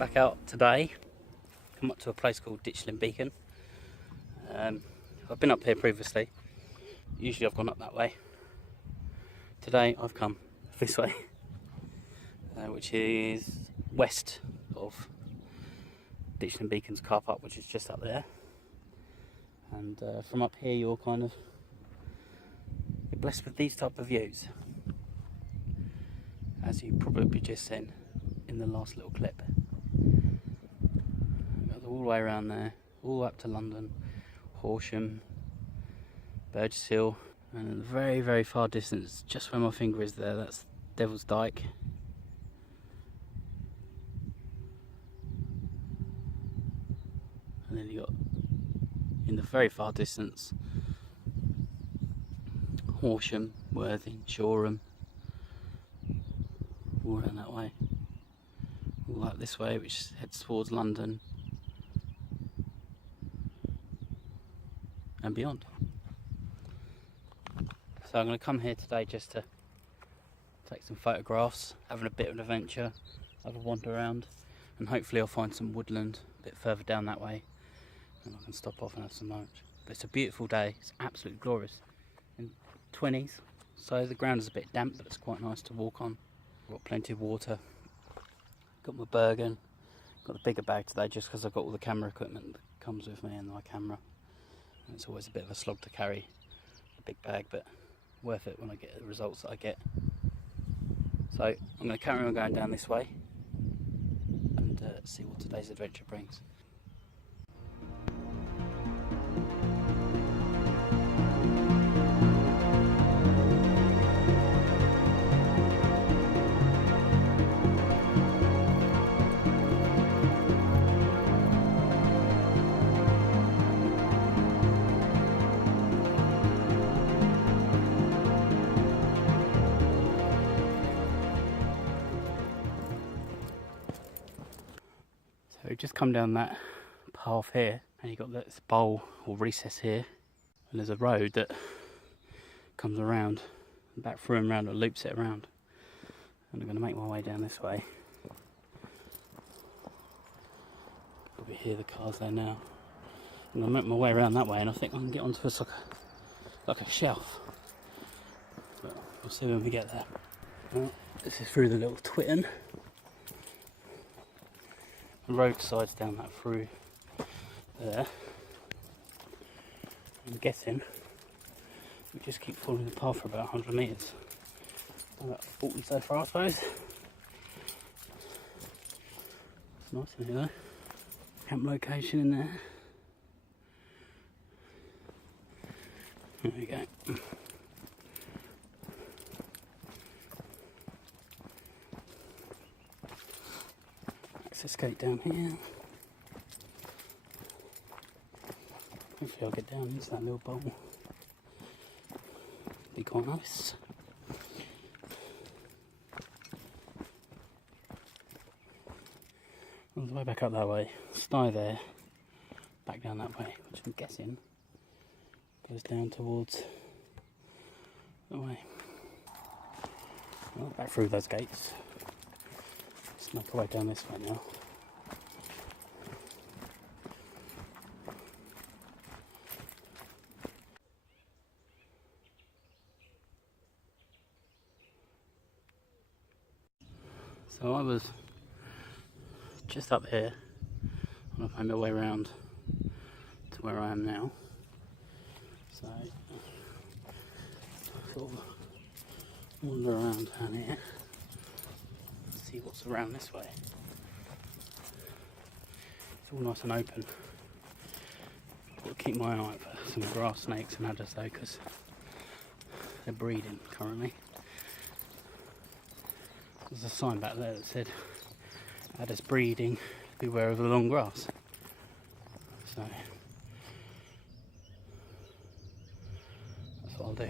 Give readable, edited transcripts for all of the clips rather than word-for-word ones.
back out today. Come up to a place called Ditchling Beacon. I've been up here previously. Usually I've gone up that way. Today I've come this way, which is west of Ditchling Beacon's car park, which is just up there. And from up here you're blessed with these type of views, as you probably just seen in the last little clip. All the way around there, all the way up to London, Horsham, Burgess Hill, and in the very, very far distance, just where my finger is there, that's Devil's Dyke. And then you got, in the very far distance, Horsham, Worthing, Shoreham, all around that way, all up this way, which heads towards London and beyond. So I'm going to come here today just to take some photographs, having a bit of an adventure, have a wander around, and hopefully I'll find some woodland a bit further down that way and I can stop off and have some lunch. But it's a beautiful day, it's absolutely glorious. In 20s, so the ground is a bit damp, but it's quite nice to walk on. Got plenty of water, got my Bergen, got the bigger bag today just because I've got all the camera equipment that comes with me and my camera. And it's always a bit of a slog to carry a big bag, but worth it when I get the results that I get. So I'm going to carry on going down this way and see what today's adventure brings. So we've just come down that path here, and you've got this bowl or recess here, and there's a road that comes around and back through and round, or loops it around. And I'm going to make my way down this way. Probably hear the cars there now. I'm going to make my way around that way, and I think I can get onto a like a shelf. But we'll see when we get there. Well, this is through the little twitten. The roadside's down that through there. I'm guessing we just keep following the path for about 100 metres. About 40 so far, I suppose. It's nice in here though. Camp location in there. There we go. Access gate down here. Hopefully I'll get down into that little bowl. Be quite nice. All the way back up that way. Stay there. Back down that way, which I'm guessing goes down towards that way. Well, back through those gates. Snuck away down this way now. So I was just up here, and I've made my way around to where I am now. So sort of wander around down here, see what's around this way. It's all nice and open. Got to keep my eye out for some grass snakes and adders though, because they're breeding currently. There's a sign back there that said adders breeding, beware of the long grass. So that's what I'll do.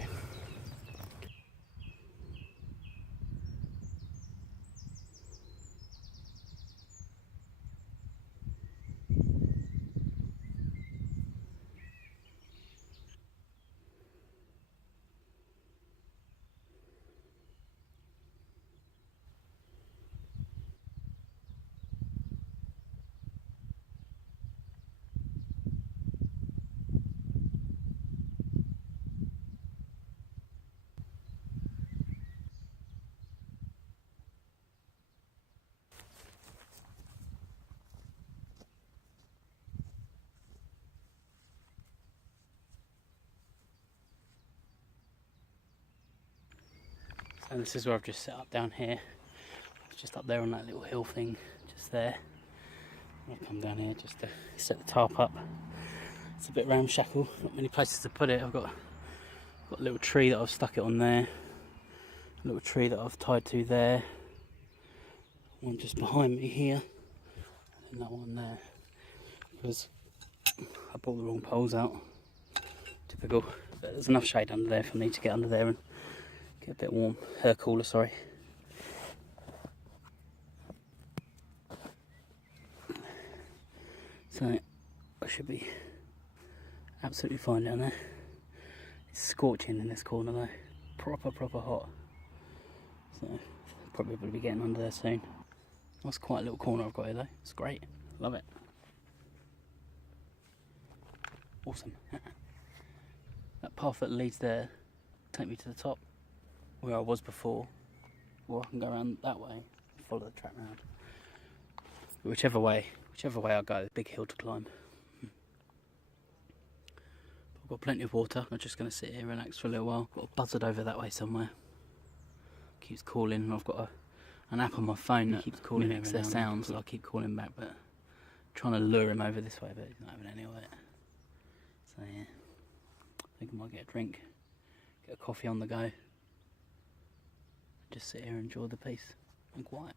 And this is where I've just set up down here. Just up there on that little hill thing, just there. I'll come down here just to set the tarp up. It's a bit ramshackle, not many places to put it. I've got a little tree that I've stuck it on there, a little tree that I've tied to there, one just behind me here, and that one there, because I brought the wrong poles out. Typical. But there's enough shade under there for me to get under there and get a bit warm, cooler, sorry. So I should be absolutely fine down there. It's scorching in this corner though, proper hot. So probably will be getting under there soon. That's quite a little corner I've got here though. It's great, love it. Awesome. That path that leads there take me to the top where I was before, or I can go around that way and follow the track round. Whichever way I go, big hill to climb. I've got plenty of water. I'm just going to sit here, relax for a little while. Got a buzzard over that way somewhere. Keeps calling. I've got an app on my phone that keeps calling mimics their sounds, so I keep calling back, but trying to lure him over this way, but he's not having any of it. So yeah, I think I might get a drink, get a coffee on the go, just sit here and enjoy the peace and quiet.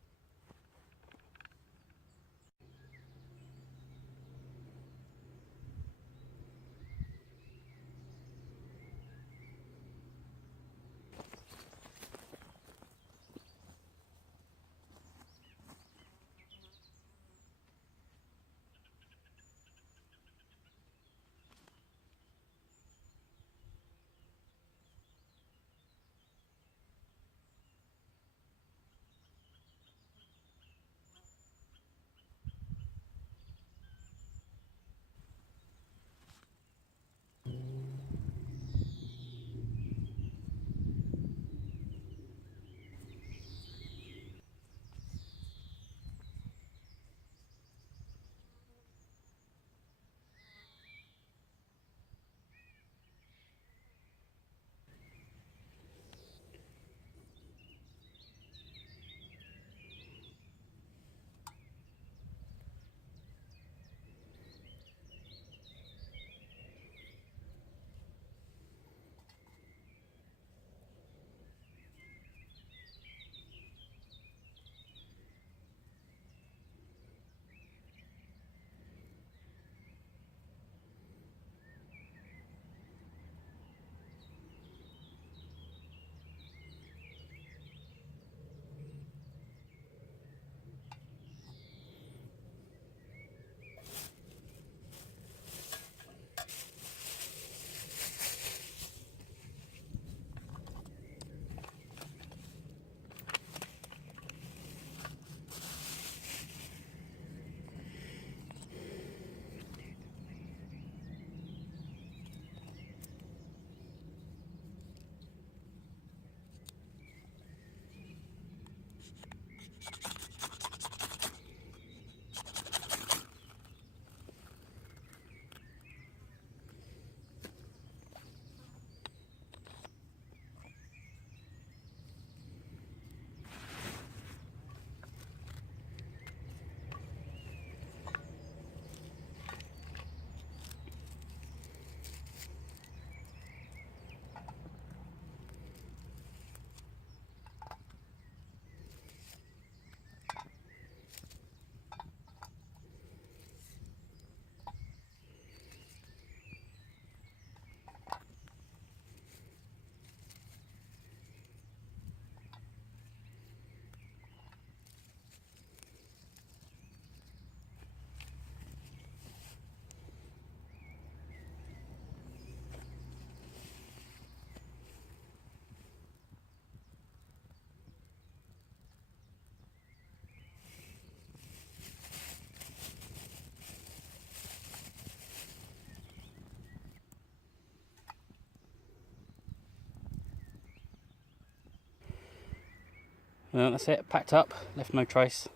Well, that's it, packed up, left no trace.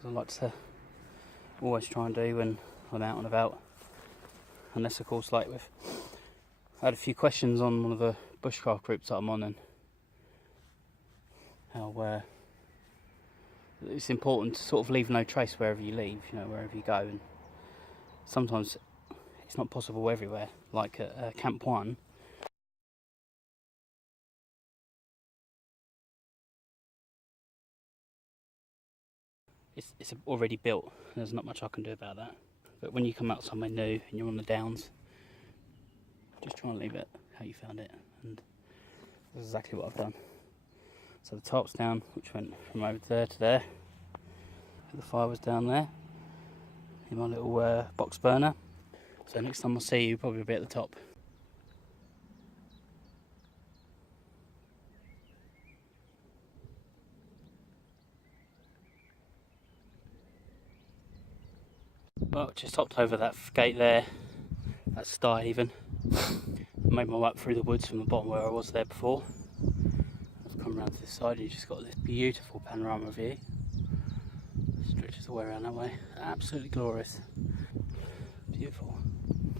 As I like to always try and do when I'm out and about. Unless of course, like I had a few questions on one of the bushcraft groups that I'm on, and how it's important to sort of leave no trace wherever you leave, you know, wherever you go. And sometimes it's not possible everywhere, like at Camp 1. It's already built, there's not much I can do about that. But when you come out somewhere new and you're on the downs, just try and leave it how you found it, and that's exactly what I've done. So the tarp's down, which went from over there to there. The fire was down there in my little box burner. So next time I see you, probably be at the top. Well, just hopped over that gate there, that stile even. Made my way up through the woods from the bottom where I was there before. I've come around to this side and you've just got this beautiful panorama view. Stretches all the way around that way. Absolutely glorious. Beautiful.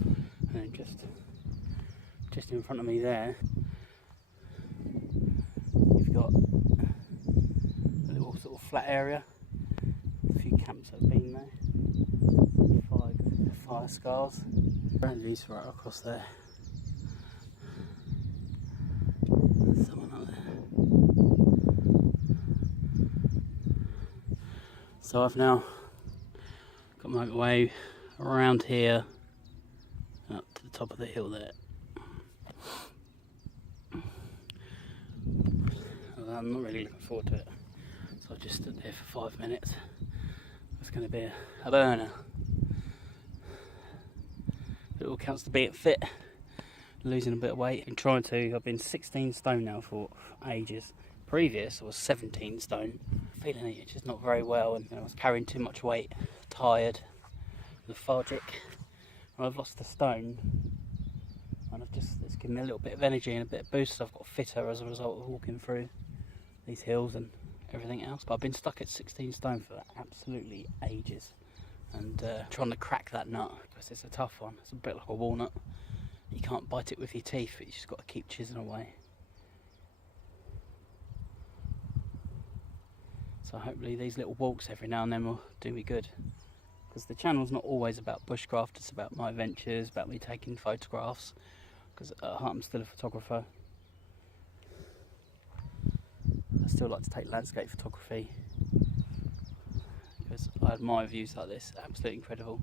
And then just in front of me there, you've got a little sort of flat area. A few camps that have been there. Fire scars. Brandy's right across there. There's someone up there. So I've now got my way around here up to the top of the hill there. I'm not really looking forward to it. So I just stood there for 5 minutes. It's going to be a burner. It all counts to being fit, losing a bit of weight. I've been 16 stone now for ages. Previous I was 17 stone. Feeling it just not very well, and I was carrying too much weight, tired, lethargic. And I've lost the stone, and it's given me a little bit of energy and a bit of boost. I've got fitter as a result of walking through these hills and everything else. But I've been stuck at 16 stone for absolutely ages. And trying to crack that nut, because it's a tough one. It's a bit like a walnut. You can't bite it with your teeth, but you just got to keep chiseling away. So hopefully these little walks every now and then will do me good. Because the channel's not always about bushcraft, it's about my adventures, about me taking photographs. Because at heart I'm still a photographer. I still like to take landscape photography. Because I admire views like this, absolutely incredible.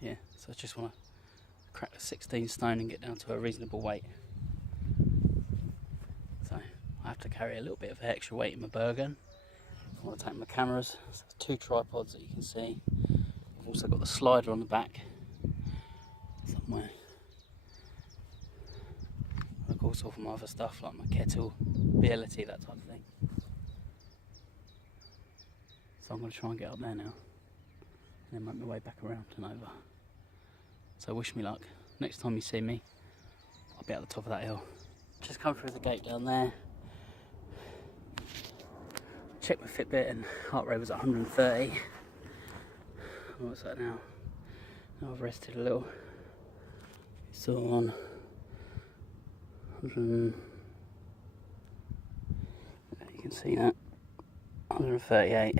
Yeah, so I just want to crack the 16 stone and get down to a reasonable weight. So I have to carry a little bit of extra weight in my Bergen. I want to take my cameras, so 2 tripods that you can see. I've also got the slider on the back somewhere. I've got all sorts of my other stuff like my kettle, BLT, that type of thing. So I'm going to try and get up there now, and then make my way back around and over. So wish me luck. Next time you see me, I'll be at the top of that hill. Just come through the gate down there. Check my Fitbit and heart rate was at 130. What's that now? Now I've rested a little. So on 100. You can see that 138.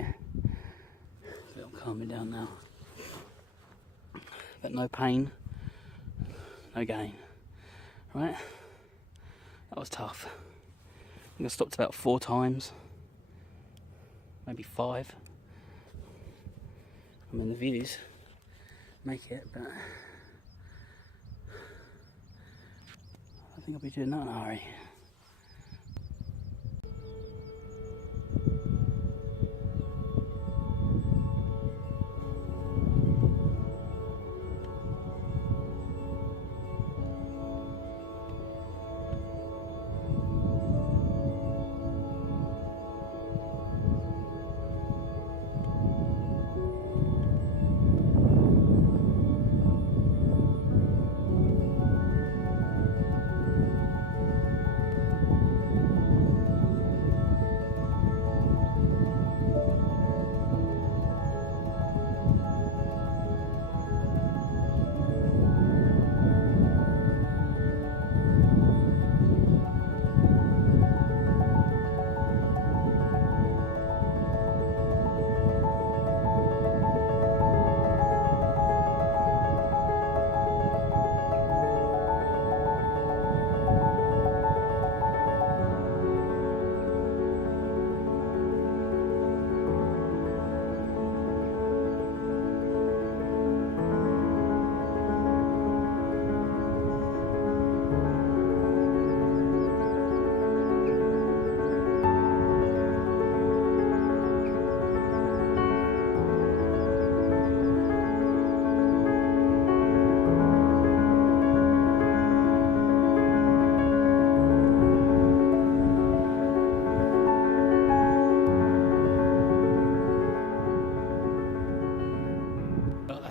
It'll calm me down now. But no pain, no gain. Right? That was tough. I think I stopped about 4 times. Maybe 5. I mean the views make it, but I think I'll be doing that in a hurry.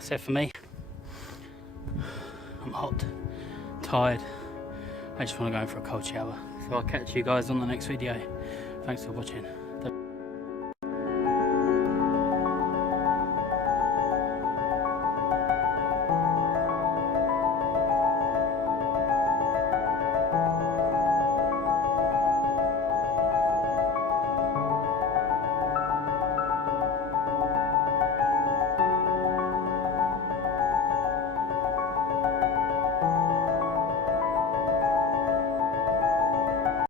that's it for me. I'm hot, tired, I just want to go in for a cold shower. So I'll catch you guys on the next video. Thanks for watching.